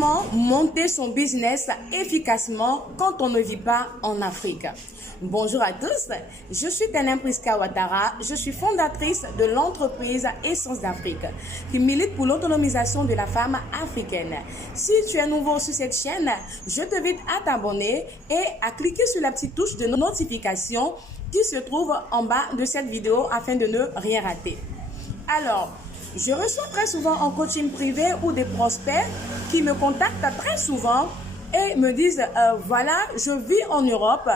Comment monter son business efficacement quand on ne vit pas en Afrique? Bonjour à tous, je suis Tenem Priska Ouattara, je suis fondatrice de l'entreprise Essence d'Afrique qui milite pour l'autonomisation de la femme africaine. Si tu es nouveau sur cette chaîne, je t'invite à t'abonner et à cliquer sur la petite touche de notification qui se trouve en bas de cette vidéo afin de ne rien rater. Alors, je reçois très souvent en coaching privé ou des prospects qui me contactent très souvent et me disent voilà, je vis en Europe,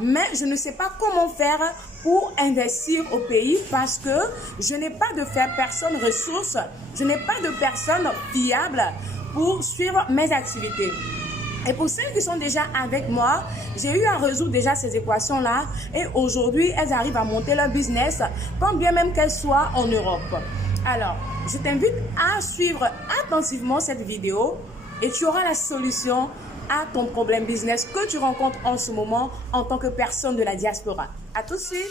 mais je ne sais pas comment faire pour investir au pays parce que je n'ai pas de personne ressource, je n'ai pas de personne fiable pour suivre mes activités. Et pour celles qui sont déjà avec moi, j'ai eu à résoudre déjà ces équations-là et aujourd'hui, elles arrivent à monter leur business quand bien même qu'elles soient en Europe. Alors, je t'invite à suivre attentivement cette vidéo et tu auras la solution à ton problème business que tu rencontres en ce moment en tant que personne de la diaspora. À tout de suite!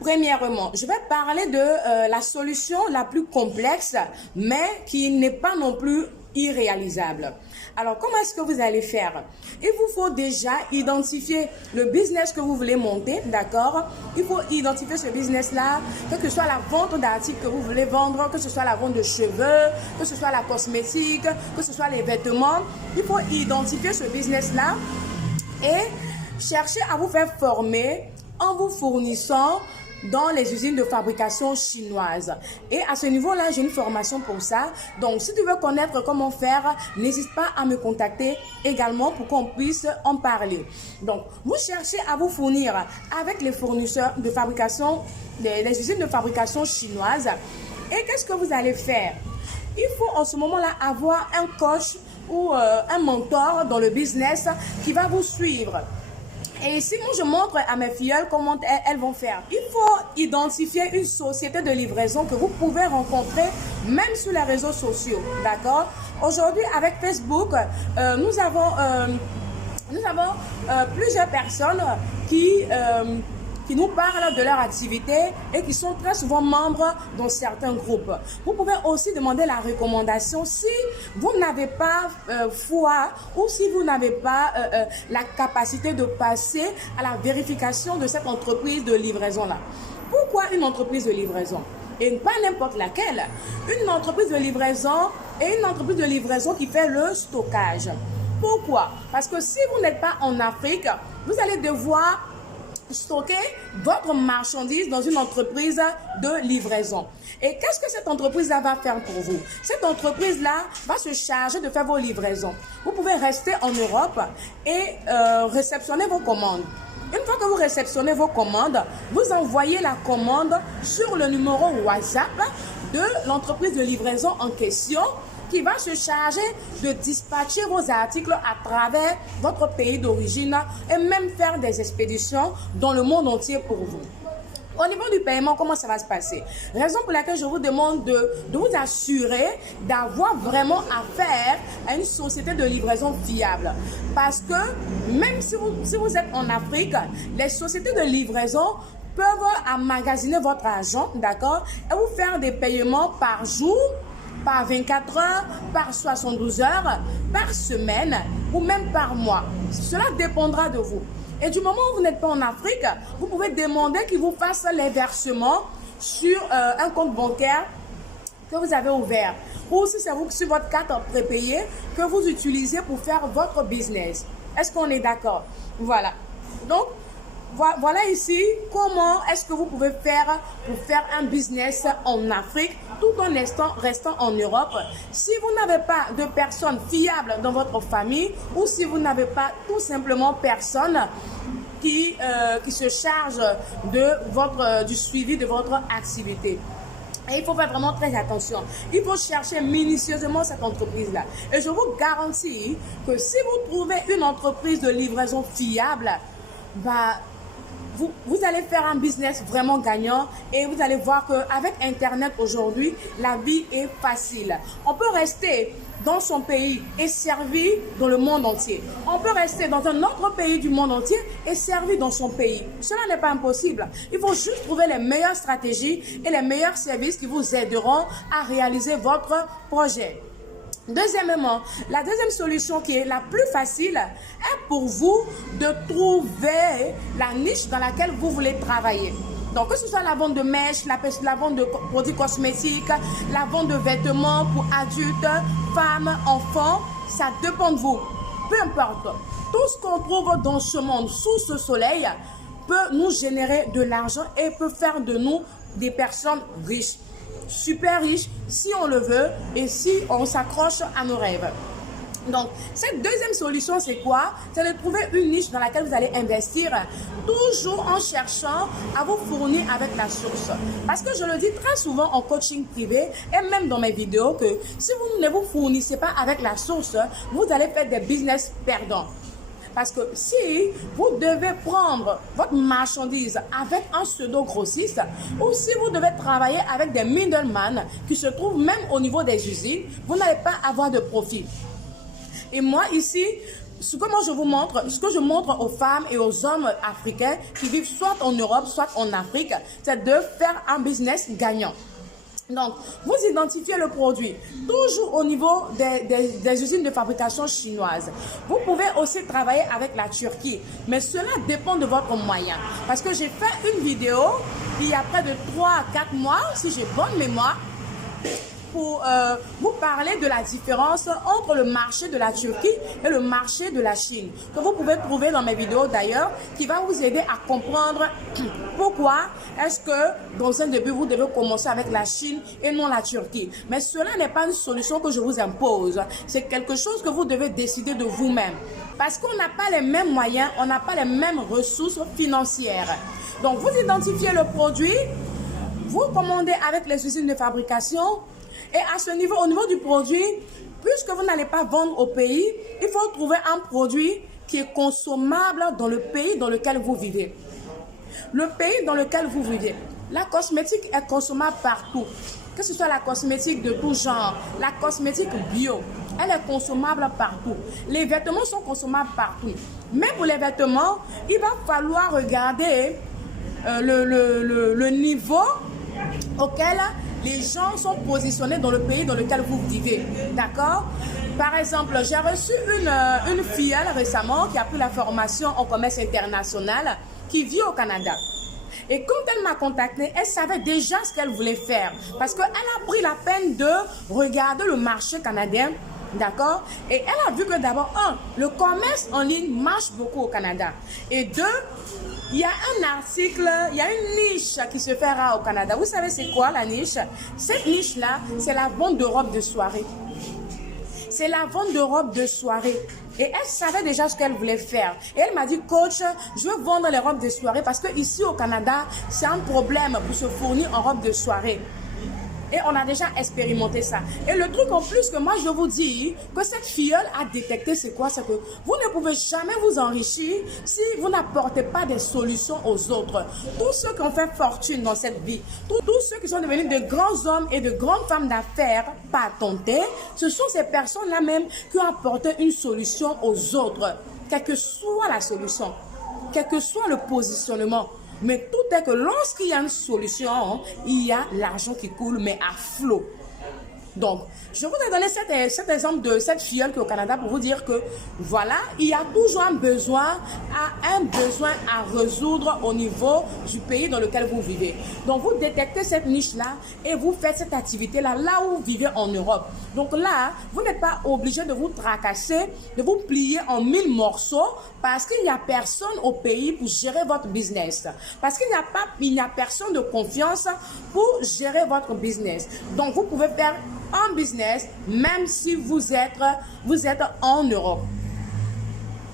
Premièrement, je vais parler de la solution la plus complexe, mais qui n'est pas non plus irréalisable. Alors, comment est-ce que vous allez faire? Il vous faut déjà identifier le business que vous voulez monter, d'accord? Il faut identifier ce business-là, que ce soit la vente d'articles que vous voulez vendre, que ce soit la vente de cheveux, que ce soit la cosmétique, que ce soit les vêtements. Il faut identifier ce business-là et chercher à vous faire former en vous fournissant dans les usines de fabrication chinoises. Et à ce niveau-là, j'ai une formation pour ça. Donc, si tu veux connaître comment faire, n'hésite pas à me contacter également pour qu'on puisse en parler. Donc, vous cherchez à vous fournir avec les fournisseurs de fabrication, les usines de fabrication chinoises. Et qu'est-ce que vous allez faire? Il faut en ce moment-là avoir un coach ou un mentor dans le business qui va vous suivre. Et ici, moi, je montre à mes filles comment elles vont faire. Il faut identifier une société de livraison que vous pouvez rencontrer même sur les réseaux sociaux, d'accord? Aujourd'hui, avec Facebook, nous avons plusieurs personnes qui nous parlent de leur activité et qui sont très souvent membres dans certains groupes. Vous pouvez aussi demander la recommandation si vous n'avez pas foi ou si vous n'avez pas la capacité de passer à la vérification de cette entreprise de livraison-là. Pourquoi une entreprise de livraison? Et pas n'importe laquelle. Une entreprise de livraison et une entreprise de livraison qui fait le stockage. Pourquoi? Parce que si vous n'êtes pas en Afrique, vous allez devoir stocker votre marchandise dans une entreprise de livraison. Et qu'est-ce que cette entreprise-là va faire pour vous? Cette entreprise-là va se charger de faire vos livraisons. Vous pouvez rester en Europe et réceptionner vos commandes. Une fois que vous réceptionnez vos commandes, vous envoyez la commande sur le numéro WhatsApp de l'entreprise de livraison en question qui va se charger de dispatcher vos articles à travers votre pays d'origine et même faire des expéditions dans le monde entier pour vous. Au niveau du paiement, comment ça va se passer? Raison pour laquelle je vous demande de vous assurer d'avoir vraiment affaire à une société de livraison fiable. Parce que même si vous êtes en Afrique, les sociétés de livraison peuvent emmagasiner votre argent, d'accord, et vous faire des paiements par jour, par 24 heures, par 72 heures, par semaine ou même par mois. Cela dépendra de vous. Et du moment où vous n'êtes pas en Afrique, vous pouvez demander qu'ils vous fassent les versements sur un compte bancaire que vous avez ouvert. Ou si c'est vous sur votre carte prépayée que vous utilisez pour faire votre business. Est-ce qu'on est d'accord? Voilà. Donc, voilà ici comment est-ce que vous pouvez faire pour faire un business en Afrique tout en restant en Europe. Si vous n'avez pas de personnes fiables dans votre famille ou si vous n'avez pas tout simplement personne qui se charge du suivi de votre activité. Et il faut faire vraiment très attention. Il faut chercher minutieusement cette entreprise-là. Et je vous garantis que si vous trouvez une entreprise de livraison fiable, vous allez faire un business vraiment gagnant et vous allez voir qu'avec Internet aujourd'hui, la vie est facile. On peut rester dans son pays et servir dans le monde entier. On peut rester dans un autre pays du monde entier et servir dans son pays. Cela n'est pas impossible. Il faut juste trouver les meilleures stratégies et les meilleurs services qui vous aideront à réaliser votre projet. Deuxièmement, la deuxième solution qui est la plus facile est pour vous de trouver la niche dans laquelle vous voulez travailler. Donc, que ce soit la vente de mèches, la vente de produits cosmétiques, la vente de vêtements pour adultes, femmes, enfants, ça dépend de vous. Peu importe. Tout ce qu'on trouve dans ce monde, sous ce soleil, peut nous générer de l'argent et peut faire de nous des personnes riches. Super riches, si on le veut et si on s'accroche à nos rêves. Donc, cette deuxième solution, c'est quoi? C'est de trouver une niche dans laquelle vous allez investir, toujours en cherchant à vous fournir avec la source. Parce que je le dis très souvent en coaching privé et même dans mes vidéos que si vous ne vous fournissez pas avec la source, vous allez faire des business perdants. Parce que si vous devez prendre votre marchandise avec un pseudo-grossiste ou si vous devez travailler avec des middlemen qui se trouvent même au niveau des usines, vous n'allez pas avoir de profit. Et moi ici, ce que je montre aux femmes et aux hommes africains qui vivent soit en Europe, soit en Afrique, c'est de faire un business gagnant. Donc, vous identifiez le produit, toujours au niveau des usines de fabrication chinoises. Vous pouvez aussi travailler avec la Turquie, mais cela dépend de votre moyen. Parce que j'ai fait une vidéo il y a près de 3 à 4 mois, si j'ai bonne mémoire, pour vous parler de la différence entre le marché de la Turquie et le marché de la Chine, que vous pouvez trouver dans mes vidéos d'ailleurs, qui va vous aider à comprendre pourquoi est-ce que dans un début vous devez commencer avec la Chine et non la Turquie. Mais cela n'est pas une solution que je vous impose, c'est quelque chose que vous devez décider de vous-même. Parce qu'on n'a pas les mêmes moyens, on n'a pas les mêmes ressources financières. Donc vous identifiez le produit, vous commandez avec les usines de fabrication. Et à ce niveau, au niveau du produit, puisque vous n'allez pas vendre au pays, il faut trouver un produit qui est consommable dans le pays dans lequel vous vivez. Le pays dans lequel vous vivez. La cosmétique est consommable partout. Que ce soit la cosmétique de tout genre, la cosmétique bio, elle est consommable partout. Les vêtements sont consommables partout. Mais pour les vêtements, il va falloir regarder le niveau auquel les gens sont positionnés dans le pays dans lequel vous vivez. D'accord? Par exemple, j'ai reçu une filleule récemment qui a pris la formation en commerce international qui vit au Canada. Et quand elle m'a contactée, elle savait déjà ce qu'elle voulait faire. Parce qu'elle a pris la peine de regarder le marché canadien. D'accord? Et elle a vu que d'abord, le commerce en ligne marche beaucoup au Canada. Et deux, il y a un article, il y a une niche qui se fait rare au Canada. Vous savez c'est quoi la niche? Cette niche-là, c'est la vente de robes de soirée. C'est la vente de robes de soirée. Et elle savait déjà ce qu'elle voulait faire. Et elle m'a dit, coach, je veux vendre les robes de soirée parce que ici au Canada, c'est un problème pour se fournir en robes de soirée. Et on a déjà expérimenté ça. Et le truc en plus que moi je vous dis, que cette filleule a détecté c'est quoi? C'est que vous ne pouvez jamais vous enrichir si vous n'apportez pas des solutions aux autres. Tous ceux qui ont fait fortune dans cette vie, tous ceux qui sont devenus de grands hommes et de grandes femmes d'affaires patentés, ce sont ces personnes-là même qui ont apporté une solution aux autres. Quelle que soit la solution, quel que soit le positionnement. Mais tout est que lorsqu'il y a une solution, il y a l'argent qui coule, mais à flot. Donc, je vous ai donné cet exemple de cette filleule qui est au Canada pour vous dire que, voilà, il y a toujours un besoin à résoudre au niveau du pays dans lequel vous vivez. Donc, vous détectez cette niche-là et vous faites cette activité-là, là où vous vivez en Europe. Donc là, vous n'êtes pas obligé de vous tracasser, de vous plier en 1000 morceaux parce qu'il n'y a personne au pays pour gérer votre business. Parce qu'il n'y a personne de confiance pour gérer votre business. Donc, vous pouvez faire un business même si vous êtes en Europe.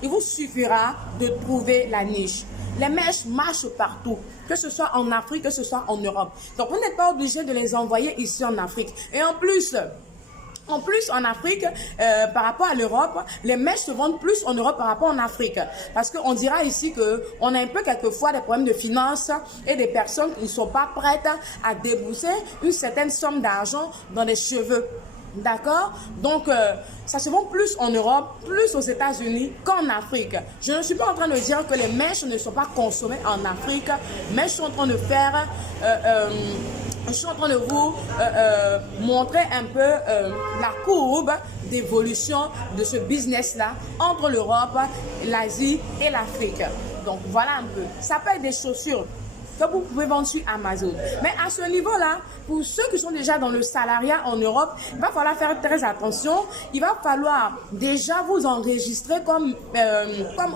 Il vous suffira de trouver la niche. Les mèches marchent partout, que ce soit en Afrique, que ce soit en Europe. Donc, vous n'êtes pas obligé de les envoyer ici en Afrique. Et en plus, En plus, en Afrique, par rapport à l'Europe, les mèches se vendent plus en Europe par rapport en Afrique. Parce qu'on dira ici qu'on a un peu quelquefois des problèmes de finances et des personnes qui ne sont pas prêtes à débourser une certaine somme d'argent dans des cheveux. D'accord? Donc, ça se vend plus en Europe, plus aux États-Unis qu'en Afrique. Je ne suis pas en train de dire que les mèches ne sont pas consommées en Afrique, mais je suis en train de faire... je suis en train de vous montrer un peu la courbe d'évolution de ce business-là entre l'Europe, l'Asie et l'Afrique. Donc, voilà un peu. Ça peut être des chaussures que vous pouvez vendre sur Amazon. Mais à ce niveau-là, pour ceux qui sont déjà dans le salariat en Europe, il va falloir faire très attention. Il va falloir déjà vous enregistrer comme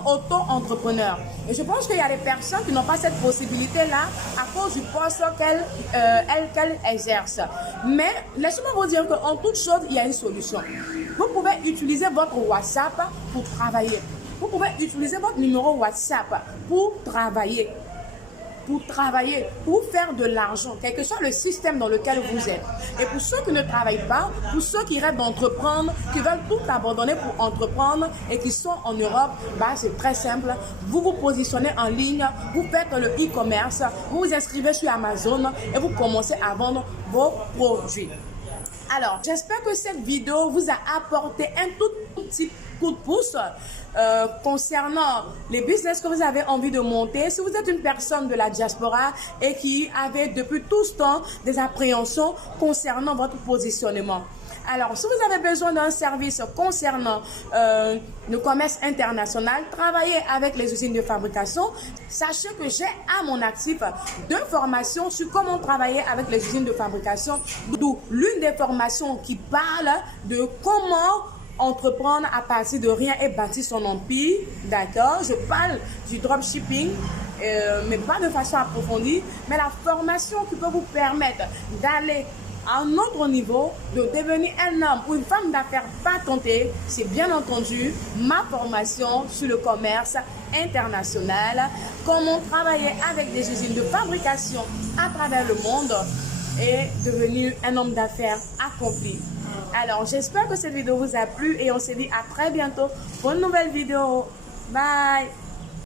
auto-entrepreneur. Et je pense qu'il y a des personnes qui n'ont pas cette possibilité-là à cause du poste qu'elles exercent. Mais laissez-moi vous dire qu'en toute chose, il y a une solution. Vous pouvez utiliser votre WhatsApp pour travailler. Vous pouvez utiliser votre numéro WhatsApp pour travailler. Pour faire de l'argent, quel que soit le système dans lequel vous êtes. Et pour ceux qui ne travaillent pas, pour ceux qui rêvent d'entreprendre, qui veulent tout abandonner pour entreprendre et qui sont en Europe, c'est très simple. Vous vous positionnez en ligne, vous faites le e-commerce, vous vous inscrivez sur Amazon et vous commencez à vendre vos produits. Alors, j'espère que cette vidéo vous a apporté un tout petit coup de pouce concernant les business que vous avez envie de monter. Si vous êtes une personne de la diaspora et qui avait depuis tout ce temps des appréhensions concernant votre positionnement. Alors, si vous avez besoin d'un service concernant le commerce international, travailler avec les usines de fabrication, sachez que j'ai à mon actif 2 formations sur comment travailler avec les usines de fabrication, d'où l'une des formations qui parle de comment entreprendre à partir de rien et bâtir son empire. D'accord? Je parle du dropshipping, mais pas de façon approfondie, mais la formation qui peut vous permettre d'aller à un autre niveau, de devenir un homme ou une femme d'affaires patentée, c'est bien entendu ma formation sur le commerce international, comment travailler avec des usines de fabrication à travers le monde et devenir un homme d'affaires accompli. Alors, j'espère que cette vidéo vous a plu et on se dit à très bientôt pour une nouvelle vidéo. Bye!